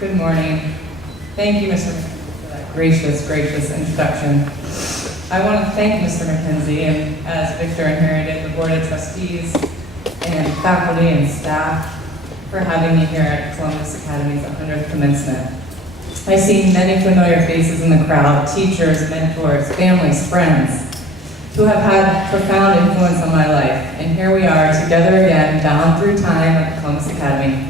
Good morning. Thank you, Mr. McKenzie, for that gracious introduction. I want to thank Mr. McKenzie and, as Victor inherited, the Board of Trustees and faculty and staff for having me here at Columbus Academy's 100th commencement. I see many familiar faces in the crowd, teachers, mentors, families, friends, who have had profound influence on my life. And here we are together again, down through time at the Columbus Academy.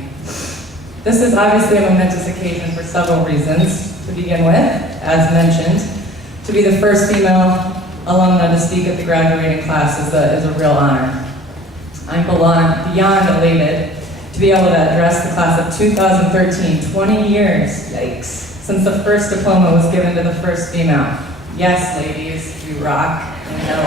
This is obviously a momentous occasion for several reasons. To begin with, as mentioned, to be the first female alumna to speak at the graduating class is a real honor. I'm beyond elated to be able to address the class of 2013, 20 years, yikes, since the first diploma was given to the first female. Yes, ladies, you rock, I know.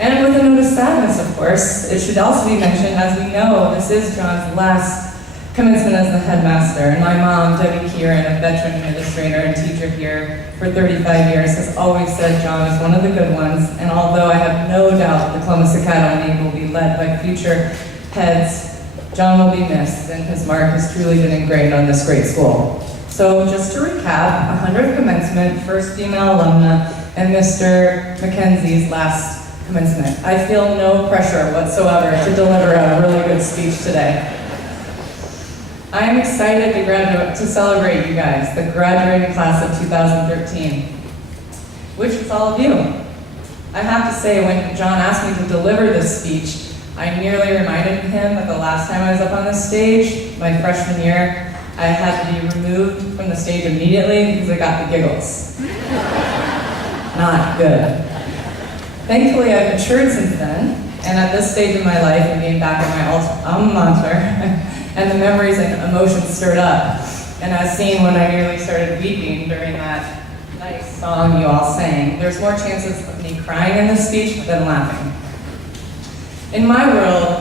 And with a note of sadness, of course, it should also be mentioned, as we know, this is John's last commencement as the headmaster, and my mom, Debbie Keeran, a veteran administrator and teacher here for 35 years, has always said John is one of the good ones, and although I have no doubt the Columbus Academy will be led by future heads, John will be missed, and his mark has truly been engraved on this great school. So just to recap, 100th commencement, first female alumna, and Mr. McKenzie's last commencement. I feel no pressure whatsoever to deliver a really good speech today. I am excited to celebrate you guys, the graduating class of 2013, which is all of you. I have to say, when John asked me to deliver this speech, I nearly reminded him that the last time I was up on the stage, my freshman year, I had to be removed from the stage immediately because I got the giggles. Not good. Thankfully, I've matured since then, and at this stage of my life, and being back at my alma mater, and the memories and emotions stirred up. And as seen when I nearly started weeping during that nice song you all sang, there's more chances of me crying in this speech than laughing. In my world,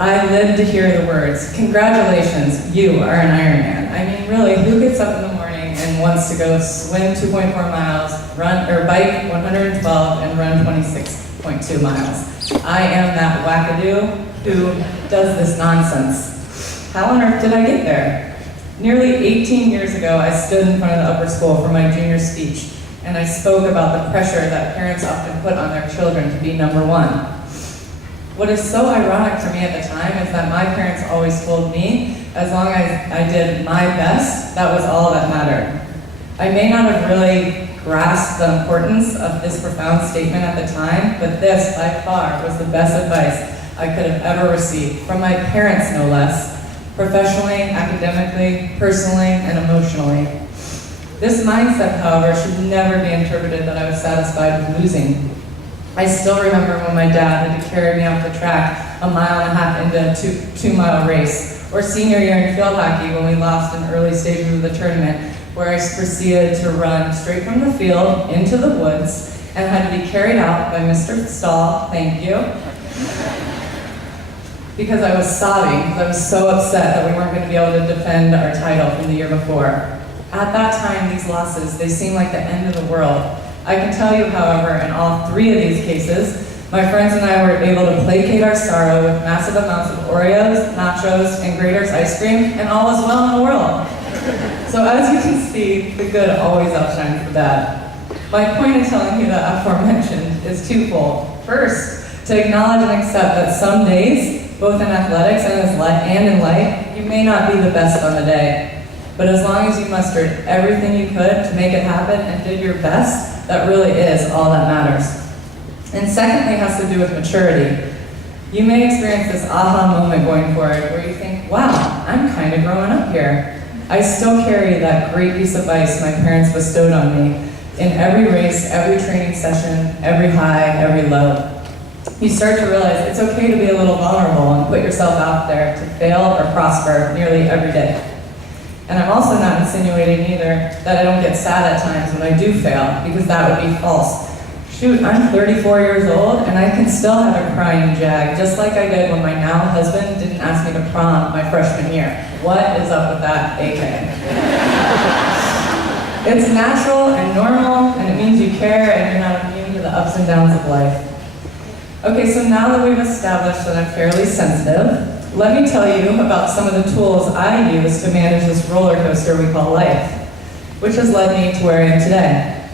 I live to hear the words, "Congratulations, you are an Ironman." I mean, really, who gets up in the morning and wants to go swim 2.4 miles, run or bike 112, and run 26.2 miles? I am that wackadoo who does this nonsense. How on earth did I get there? Nearly 18 years ago, I stood in front of the upper school for my junior speech, and I spoke about the pressure that parents often put on their children to be number one. What is so ironic for me at the time is that my parents always told me, as long as I did my best, that was all that mattered. I may not have really grasped the importance of this profound statement at the time, but this, by far, was the best advice I could have ever received, from my parents no less, professionally, academically, personally, and emotionally. This mindset, however, should never be interpreted that I was satisfied with losing. I still remember when my dad had to carry me off the track a mile and a half into a two-mile race, or senior year in field hockey when we lost in early stages of the tournament, where I proceeded to run straight from the field into the woods and had to be carried out by Mr. Stahl, thank you, because I was sobbing, because I was so upset that we weren't going to be able to defend our title from the year before. At that time, these losses, they seemed like the end of the world. I can tell you, however, in all three of these cases, my friends and I were able to placate our sorrow with massive amounts of Oreos, nachos, and Grater's ice cream, and all is well in the world. So as you can see, the good always outshines the bad. My point in telling you that aforementioned is twofold. First, to acknowledge and accept that some days, both in athletics and in life, you may not be the best on the day. But as long as you mustered everything you could to make it happen and did your best, that really is all that matters. And secondly, has to do with maturity. You may experience this aha moment going forward where you think, wow, I'm kind of growing up here. I still carry that great piece of advice my parents bestowed on me in every race, every training session, every high, every low. You start to realize it's okay to be a little vulnerable and put yourself out there to fail or prosper nearly every day. And I'm also not insinuating either that I don't get sad at times when I do fail, because that would be false. Shoot, I'm 34 years old and I can still have a crying jag, just like I did when my now husband didn't ask me to prom my freshman year. What is up with that, AK? It's natural and normal, and it means you care and you're not immune to the ups and downs of life. Okay, so now that we've established that I'm fairly sensitive, let me tell you about some of the tools I use to manage this roller coaster we call life, which has led me to where I am today.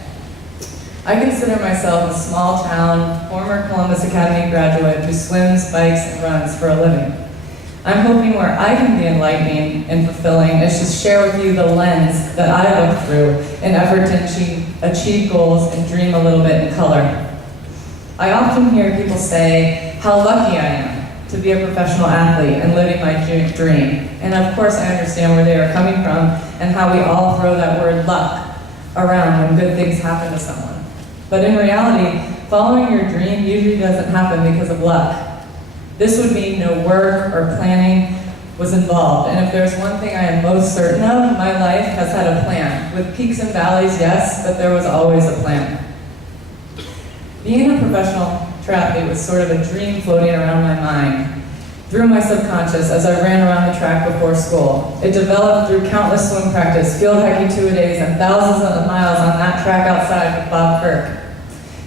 I consider myself a small town, former Columbus Academy graduate who swims, bikes, and runs for a living. I'm hoping where I can be enlightening and fulfilling is to share with you the lens that I look through in effort to achieve goals and dream a little bit in color. I often hear people say how lucky I am to be a professional athlete and living my dream. And of course I understand where they are coming from and how we all throw that word luck around when good things happen to someone. But in reality, following your dream usually doesn't happen because of luck. This would mean no work or planning was involved. And if there's one thing I am most certain of, my life has had a plan. With peaks and valleys, yes, but there was always a plan. Being a professional triathlete was sort of a dream floating around my mind through my subconscious as I ran around the track before school. It developed through countless swim practice, field hiking 2-a-days, and thousands of miles on that track outside with Bob Kirk.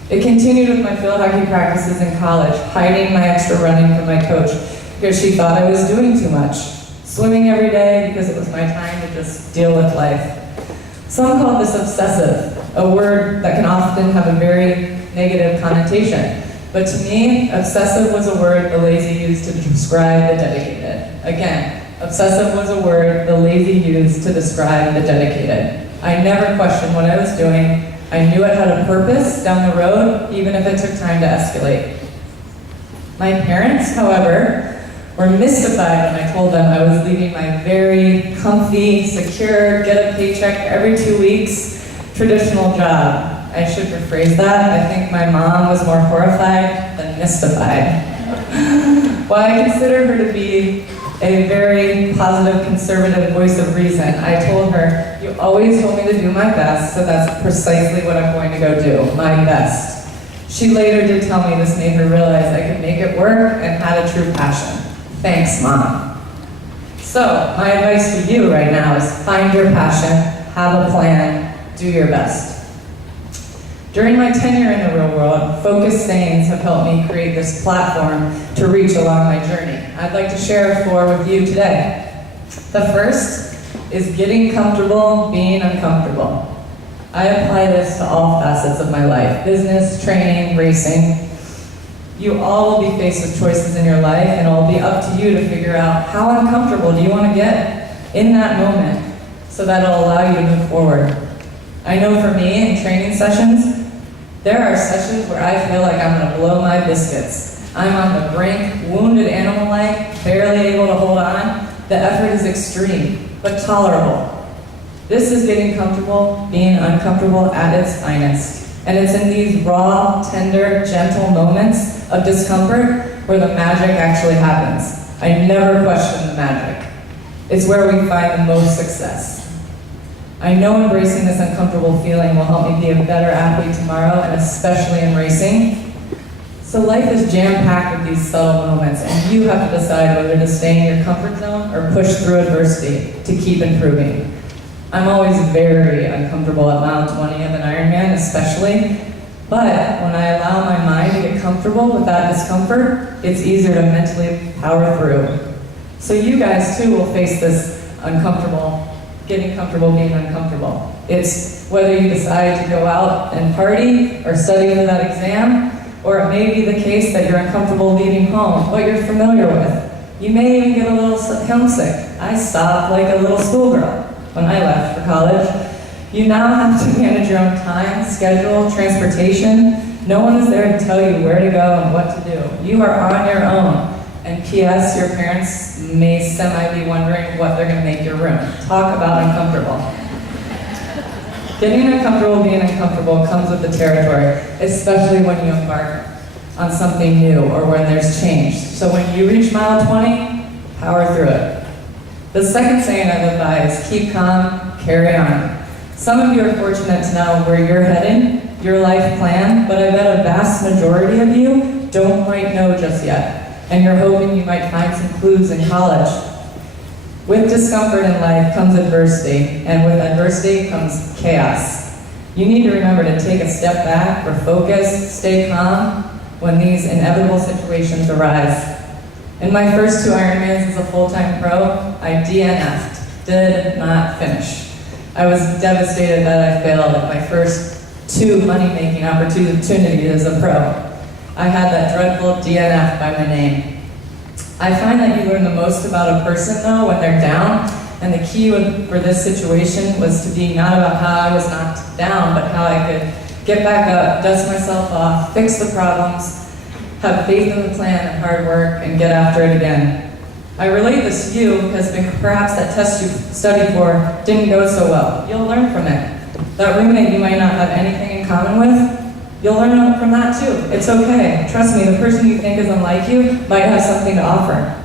It continued with my field hockey practices in college, hiding my extra running from my coach because she thought I was doing too much. Swimming every day because it was my time to just deal with life. Some call this obsessive, a word that can often have a very negative connotation. But to me, obsessive was a word the lazy used to describe the dedicated. Again, obsessive was a word the lazy used to describe the dedicated. I never questioned what I was doing. I knew it had a purpose down the road, even if it took time to escalate. My parents, however, were mystified when I told them I was leaving my very comfy, secure, get a paycheck every 2 weeks, traditional job. I should rephrase that. I think my mom was more horrified than mystified. While I consider her to be a very positive, conservative voice of reason, I told her, you always told me to do my best, so that's precisely what I'm going to go do, my best. She later did tell me this made her realize I could make it work and had a true passion. Thanks, Mom. So, my advice for you right now is find your passion, have a plan, do your best. During my tenure in the real world, focused sayings have helped me create this platform to reach along my journey. I'd like to share 4 with you today. The first is getting comfortable being uncomfortable. I apply this to all facets of my life, business, training, racing. You all will be faced with choices in your life, and it'll be up to you to figure out how uncomfortable do you want to get in that moment so that it'll allow you to move forward. I know for me, in training sessions, there are sessions where I feel like I'm going to blow my biscuits. I'm on the brink, wounded animal-like, barely able to hold on. The effort is extreme, but tolerable. This is getting comfortable, being uncomfortable at its finest. And it's in these raw, tender, gentle moments of discomfort where the magic actually happens. I never question the magic. It's where we find the most success. I know embracing this uncomfortable feeling will help me be a better athlete tomorrow, and especially in racing. So life is jam-packed with these subtle moments, and you have to decide whether to stay in your comfort zone or push through adversity to keep improving. I'm always very uncomfortable at mile 20 of an Ironman, especially, but when I allow my mind to get comfortable with that discomfort, it's easier to mentally power through. So you guys too will face this getting comfortable being uncomfortable. It's whether you decide to go out and party or study for that exam, or it may be the case that you're uncomfortable leaving home, what you're familiar with. You may even get a little homesick. I stopped like a little schoolgirl when I left for college. You now have to manage your own time, schedule, transportation. No one is there to tell you where to go and what to do. You are on your own. And P.S., your parents may be wondering what they're going to make your room. Talk about uncomfortable. Getting uncomfortable, being uncomfortable comes with the territory, especially when you embark on something new or when there's change. So when you reach mile 20, power through it. The second saying I live by is keep calm, carry on. Some of you are fortunate to know where you're heading, your life plan, but I bet a vast majority of you don't quite know just yet. And you're hoping you might find some clues in college. With discomfort in life comes adversity, and with adversity comes chaos. You need to remember to take a step back, refocus, stay calm when these inevitable situations arise. In my first 2 Ironmans as a full-time pro, I DNF'd, did not finish. I was devastated that I failed at my first 2 money-making opportunities as a pro. I had that dreadful DNF by my name. I find that you learn the most about a person though when they're down, and the key for this situation was to be not about how I was knocked down, but how I could get back up, dust myself off, fix the problems, have faith in the plan and hard work, and get after it again. I relate this to you because perhaps that test you studied for didn't go so well. You'll learn from it. That roommate you might not have anything in common with, you'll learn from that too. It's okay. Trust me, the person you think is unlike you might have something to offer.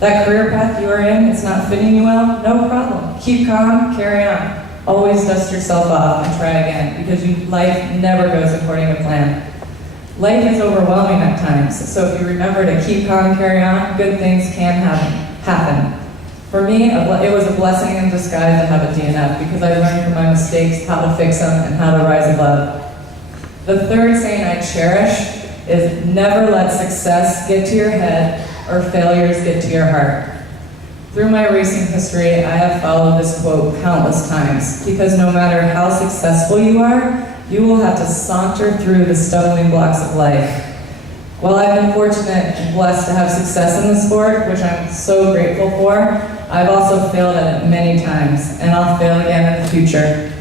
That career path you are in, it's not fitting you well, no problem. Keep calm, carry on. Always dust yourself off and try again, because life never goes according to plan. Life is overwhelming at times, so if you remember to keep calm, carry on, good things can happen. For me, it was a blessing in disguise to have a DNF, because I learned from my mistakes how to fix them and how to rise above. The third saying I cherish is never let success get to your head or failures get to your heart. Through my racing history, I have followed this quote countless times, because no matter how successful you are, you will have to saunter through the stumbling blocks of life. While I've been fortunate and blessed to have success in the sport, which I'm so grateful for, I've also failed at it many times, and I'll fail again in the future.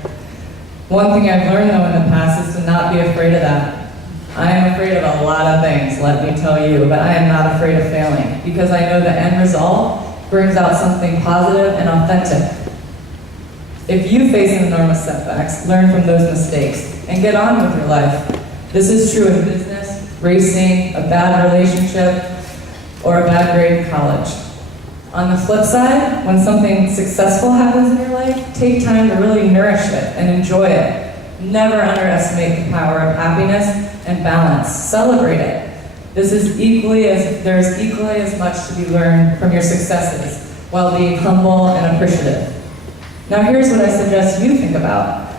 One thing I've learned though in the past is to not be afraid of that. I am afraid of a lot of things, let me tell you, but I am not afraid of failing, because I know the end result brings out something positive and authentic. If you face enormous setbacks, learn from those mistakes and get on with your life. This is true in business, racing, a bad relationship, or a bad grade in college. On the flip side, when something successful happens in your life, take time to really nourish it and enjoy it. Never underestimate the power of happiness and balance. Celebrate it. There's equally as much to be learned from your successes while being humble and appreciative. Now here's what I suggest you think about.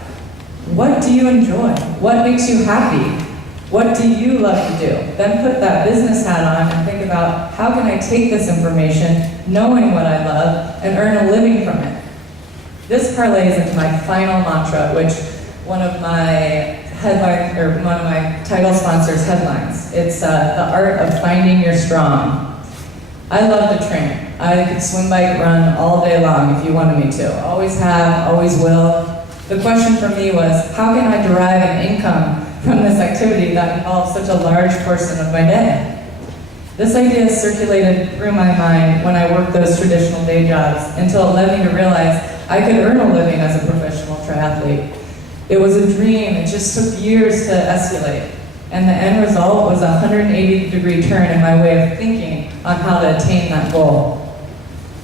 What do you enjoy? What makes you happy? What do you love to do? Then put that business hat on and think about how can I take this information, knowing what I love, and earn a living from it. This parlays into my final mantra, which one of my title sponsors headlines. It's the art of finding your strong. I love to train. I could swim, bike, run all day long if you wanted me to. Always have, always will. The question for me was, how can I derive an income from this activity that involves such a large portion of my day? This idea circulated through my mind when I worked those traditional day jobs until it led me to realize I could earn a living as a professional triathlete. It was a dream. It just took years to escalate. And the end result was a 180-degree turn in my way of thinking on how to attain that goal.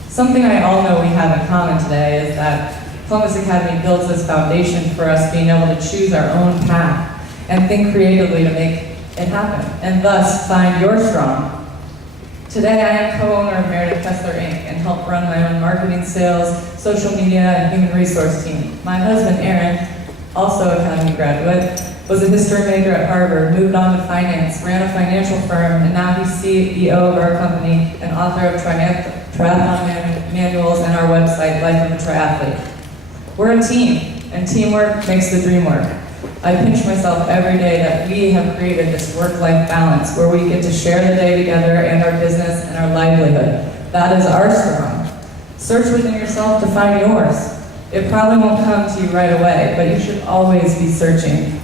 Something I all know we have in common today is that Columbus Academy builds this foundation for us being able to choose our own path and think creatively to make it happen, and thus find your strong. Today I am co-owner of Meredith Kessler Inc. and help run my own marketing, sales, social media, and human resource team. My husband, Aaron, also a Academy graduate, was a history major at Harvard, moved on to finance, ran a financial firm, and now he's CEO of our company and author of triathlon manuals and our website, Life of a Triathlete. We're a team, and teamwork makes the dream work. I pinch myself every day that we have created this work-life balance where we get to share the day together and our business and our livelihood. That is our strong. Search within yourself to find yours. It probably won't come to you right away, but you should always be searching.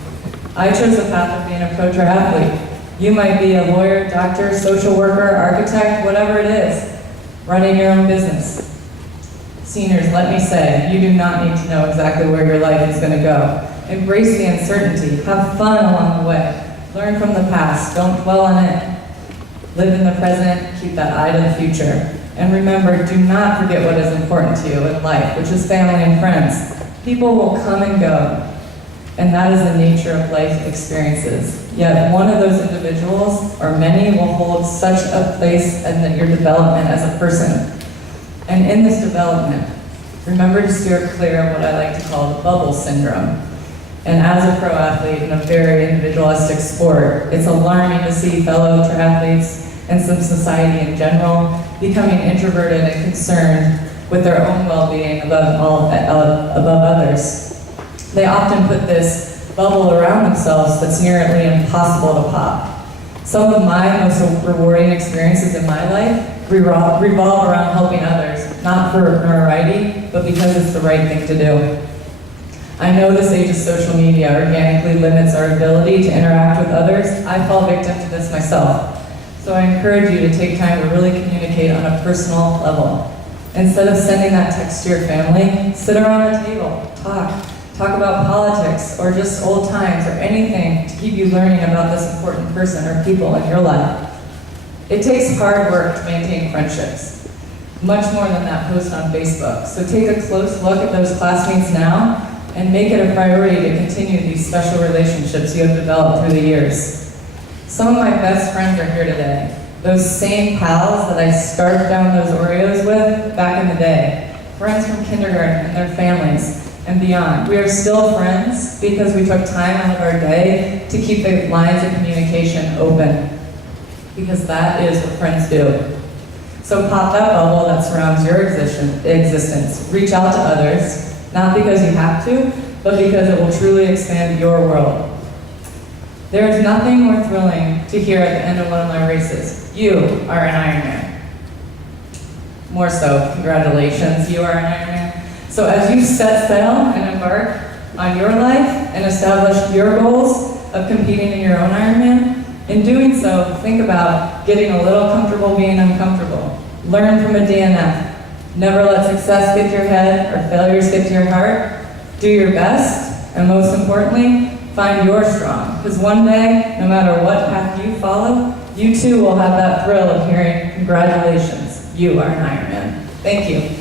I chose the path of being a pro triathlete. You might be a lawyer, doctor, social worker, architect, whatever it is, running your own business. Seniors, let me say, you do not need to know exactly where your life is going to go. Embrace the uncertainty. Have fun along the way. Learn from the past. Don't dwell on it. Live in the present. Keep that eye to the future. And remember, do not forget what is important to you in life, which is family and friends. People will come and go, and that is the nature of life experiences. Yet one of those individuals, or many, will hold such a place in your development as a person. And in this development, remember to steer clear of what I like to call the bubble syndrome. And as a pro athlete in a very individualistic sport, it's alarming to see fellow triathletes and some society in general, becoming introverted and concerned with their own well-being above others. They often put this bubble around themselves that's nearly impossible to pop. Some of my most rewarding experiences in my life revolve around helping others, not for notoriety, but because it's the right thing to do. I know this age of social media organically limits our ability to interact with others. I fall victim to this myself. So I encourage you to take time to really communicate on a personal level. Instead of sending that text to your family, sit around the table, talk about politics or just old times or anything to keep you learning about this important person or people in your life. It takes hard work to maintain friendships, much more than that post on Facebook. So take a close look at those classmates now and make it a priority to continue these special relationships you have developed through the years. Some of my best friends are here today. Those same pals that I scarfed down those Oreos with back in the day. Friends from kindergarten and their families and beyond. We are still friends because we took time out of our day to keep the lines of communication open. Because that is what friends do. So pop that bubble that surrounds your existence. Reach out to others, not because you have to, but because it will truly expand your world. There is nothing more thrilling to hear at the end of one of my races. You are an Ironman. More so, congratulations, you are an Ironman. So as you set sail and embark on your life and establish your goals of competing in your own Ironman, in doing so, think about getting a little comfortable being uncomfortable. Learn from a DNF. Never let success get to your head or failures get to your heart. Do your best, and most importantly, find your strong. Because one day, no matter what path you follow, you too will have that thrill of hearing, congratulations, you are an Ironman. Thank you.